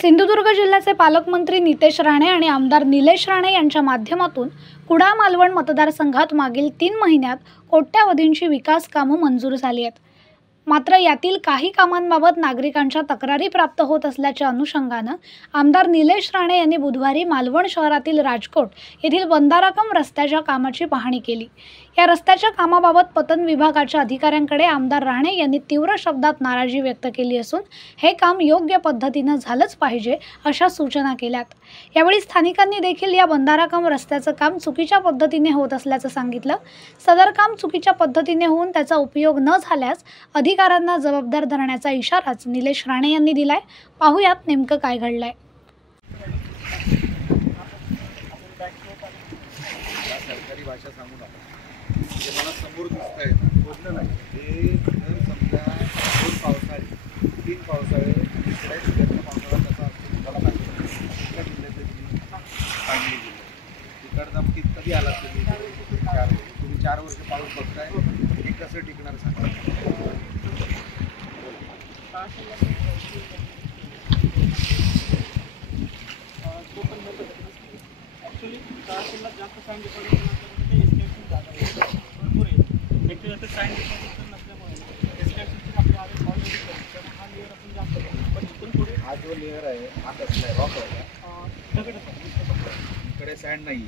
सिंधुदुर्ग जिल्ह्याचे पालकमंत्री नितेश राणे आणि आमदार निलेश राणे यांच्या माध्यमातून कुडाळ मालवण मतदारसंघात मागील 3 महिन्यात कोट्यावधींची विकास कामं मंजूर झाली आहेत। मात्र यातील काही कामांबाबत नागरिकांच्या तक्रारी प्राप्त होत असल्याच्या अनुषंगाने आमदार निलेश राणे यांनी बुधवारी मालवण शहरातील राजकोट येथील बंधाराकम रस्त्याच्या कामाची पाहणी केली। या रस्त्याच्या कामाबाबत पतन विभागाच्या अधिकाऱ्यांकडे आमदार राणे यांनी तीव्र शब्दात नाराजी व्यक्त केली असून हे काम योग्य पद्धतीने झालंच पाहिजे अशा सूचना केल्यात। यावेळी स्थानिकांनी देखील या बंधाराकम रस्त्याचं काम चुकीच्या पद्धतीने होत असल्याचं सांगितलं। सदर काम चुकीच्या पद्धतीने होऊन त्याचा उपयोग न झाल्यास अधिकाऱ्यांना जबाबदार धरण्याचा इशाराच निलेश राणे यांनी दिलाय। पाहूयात नेमकं काय घडलंय। सरकारी भाषा सांगू नका, जे मला समोर दिसतंय ना बोलणं नाही, हे जर समजा 2 पावसाळे 3 पावसाळे इकडे जिल्ह्यातल्या पावसाळा कसा असतो तुम्हाला माहिती आहे। इकडल्या जिल्ह्यात सांगली जिल्हा तिकडचा कधी आला तुम्ही 4 वर्ष पाऊस बघताय, हे कसं टिकणार सांगा। ॲक्च्युली तहसीलला जास्त साईन डिपॉझिट नसल्यामुळे एस्टिमेशन जागा भरपूर आहे। ॲक्च्युली आता साईन डिपॉझिट नसल्यामुळे एस्टिमेशनची आपल्या आधी ऑलरेडी करू, हा लेअर आपण जास्त करू। पण इथून पुढे हा जो लेअर आहे हा कसला आहे, रॉक आहे का? दगड इकडे सँड नाही,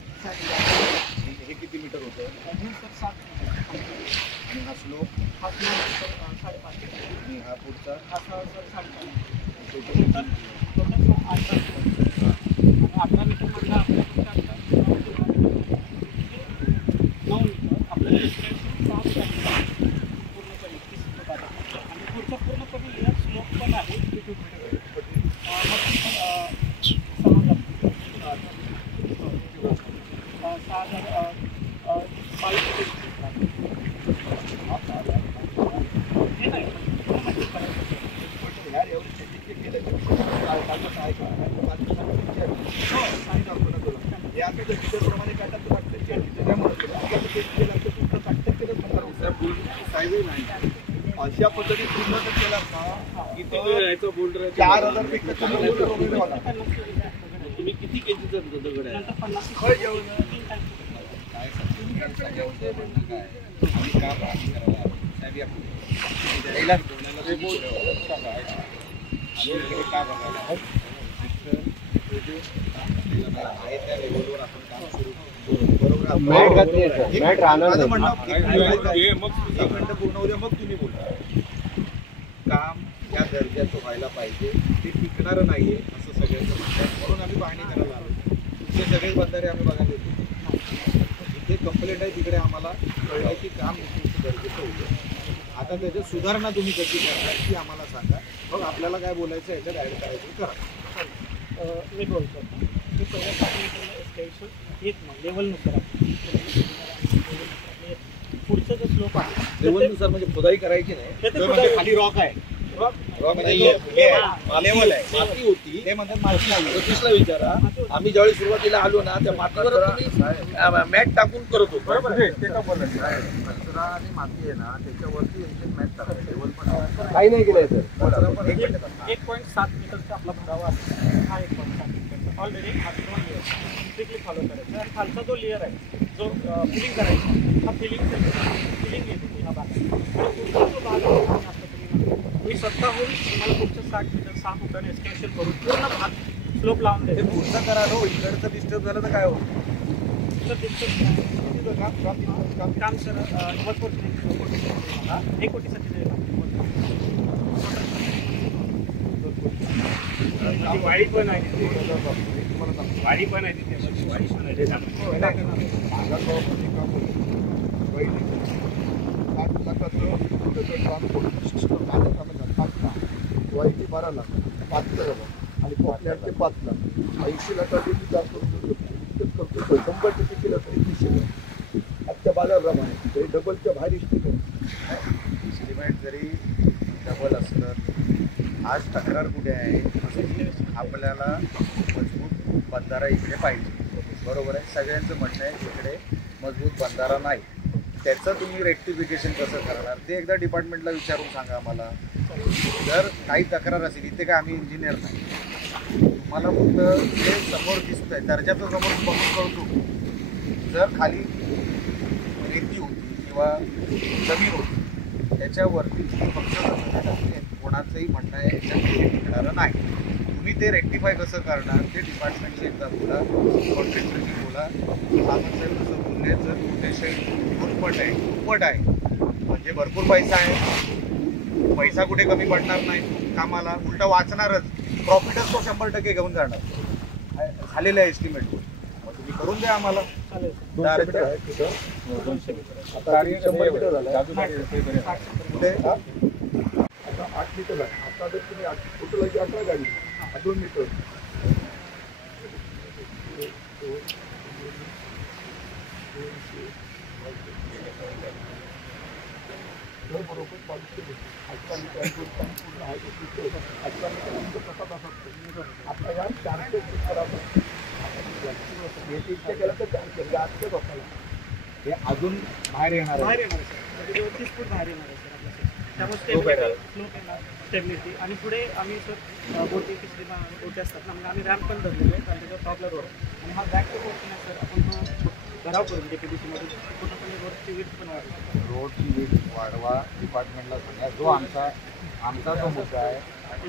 हे किती मीटर होतं? हे सर 7 आणि हा स्लोप हा 5.5 आणि हा पुढचा हा सर 5.5 टोटल 18 आणि 18 मीटर मधला आपल्याकडे 9 मीटर आपल्याला एस्टिमेशन 7 पूर्णपणे 30 मीटर आणि पुढचा पूर्णपणे लेअर स्लोप पण आहे 2 मीटर। अशा पद्धतीने पूर्ण केला किती वेळ यायचं बोल्डर 4000 पेक्षा तुम्ही किती केजीचा दगड आहे? मग तुम्ही बोला काम या दर्जाचं व्हायला पाहिजे, ते टिकणारं नाहीये असं सगळ्यांचं म्हणतात। म्हणून आम्ही पाहणी करायला आलो। तुमचे सगळे बंधारे आम्ही बघायला येतो, जिथे कंप्लेंट आहे तिकडे आम्हाला कळलं की काम गरजेचं होतं। आता त्याच्यात सुधारणा तुम्ही कशी करणार ती आम्हाला सांगा, मग आपल्याला काय बोलायचं याच्यात ॲड करायचं करा। मी बोलतो की पहिल्या 7 मीटरला एस्टिमेशन एक लेवलनुसार पुढचं जो स्लोप आहे लेवलनुसार म्हणजे खोदाई करायची नाही, खाली रॉक आहे, रॉक म्हणजे लेवल आहे, माती होती ते म्हणतात माती आली। सतीशला विचारा, आम्ही ज्यावेळी सुरुवातीला आलो ना त्या मातीवर तुम्ही मॅट टाकून करत होतो, बरोबर? ते का बोलत कचरा आणि माती आहे ना त्याच्यावरती मॅट टाकायचं, लेवल पण काही नाही केलंय सर। 1.7 मीटरचा आपला भरावा असतो, हा 1.7 मीटरचा ऑलरेडी हा स्ट्रिक्टली फॉलो करायचा। आणि खालचा जो लेअर आहे जो फिलिंग करायचा हा फिलिंग येते हा भाग। जो भाग मी स्वतःहून तुम्हाला पुढचं 60 मीटर 6 फुटाने एस्टिमेशन करून पूर्ण भाग स्लोप लावून देते। पूर्ण करा नो, इकडचं डिस्टर्ब झालं तर काय होतं? तर काम सर 1 कोटीसाठी वाडी पण आहे, वाडी पण आहे तिथे, वाडी पण आहे वाईटी 12 लाख 5 आणि कोकणाचे 5 लाख 80 लाखाची जास्त करतो, 100% केलं तरी 30 लाख आजच्या बाजाराप्रमाणे तरी डबलच्या बाहेर सिमेंट जरी डबल असलं, आज तक्रार कुठे आहे? आपल्याला मजबूत बंधारा इकडे पाहिजे, बरोबर आहे? सगळ्यांचं म्हणणं आहे इकडे मजबूत बंधारा नाही, त्याचं तुम्ही रेक्टिफिकेशन कसं करणार ते एकदा डिपार्टमेंटला विचारून सांगा आम्हाला। जर काही तक्रार असेल, इथे काय आम्ही इंजिनियर नाही, मला फक्त जे समोर दिसतंय दर्जाचं समोर बघून कळतो. जर खाली रेती होती किंवा जमीन होती त्याच्यावरती फक्त कोणाचंही म्हणणं आहे याच्यात टिकणारं नाही. तुम्ही ते रेक्टिफाय कसं करणार ते डिपार्टमेंटशी एकदा बोला, कॉन्ट्रॅक्टरशी बोला. सामंतसाहेब कसं बोलले, जर उद्देश दुप्पट आहे म्हणजे भरपूर पैसा आहे, पैसा कुठे कमी पडणार नाही कामाला, उलटा वाचणारच, प्रॉफिटच तो 100% घेऊन जाणार झालेल्या एस्टिमेटवर. मग तुम्ही करून द्या आम्हाला. चालेल. पुढे आता 8 मीटर आहे. आता जर तुम्ही टोटल 11 गाडी 2 मीटर बरोबर 500 पूर्ण आहे. आता या 400 केलं तर 400 जास्त बघायला हे अजून बाहेर येणार बाहेर आहे. येणार आहे सर, म्हणजे 30 फूट बाहेर येणार आहे सर आपल्या सर. त्यामुळे Slope येणार. स्लोप येणार, स्टेबिलिटी. आणि पुढे आम्ही सर बोटी तिसरी बोटी असतात ना, म्हणजे आम्ही रॅम्प पण धरलेले आहे कारण त्याच्यावर टॉपला रोड आणि हा बॅक टू पोर्शन आहे सर. आपण तो भराव करून DPDCमधून पूर्णपणे रोडची विड्थ पण वाढवतो. रोडची वीज वाढवा, डिपार्टमेंटला सांगा. जो आमचा जो मुद्दा आहे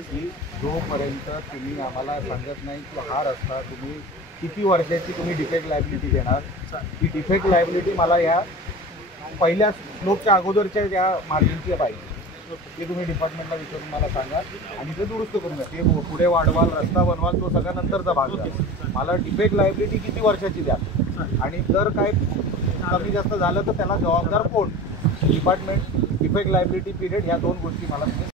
की जोपर्यंत तुम्ही आम्हाला सांगत नाही की हा रस्ता तुम्ही किती वर्षाची तुम्ही डिफेक्ट लायबिलिटी देणार, ती डिफेक्ट लायबिलिटी मला या पहिल्या स्लोपच्या अगोदरच्या ज्या मार्जिनची पाहिजे ते तुम्ही डिपार्टमेंटला विचारून मला सांगा आणि ते दुरुस्त करून द्या. ते पुढे वाढवाल, रस्ता बनवाल, तो सगळ्या नंतरचा भाग आहे. मला डिफेक्ट लायबिलिटी किती वर्षाची द्या आणि जर काय कमी जास्त झालं तर त्याला जबाबदार कोण, डिपार्टमेंट, डिफेक्ट लायबिलिटी पिरियड, ह्या 2 गोष्टी मला तुम्ही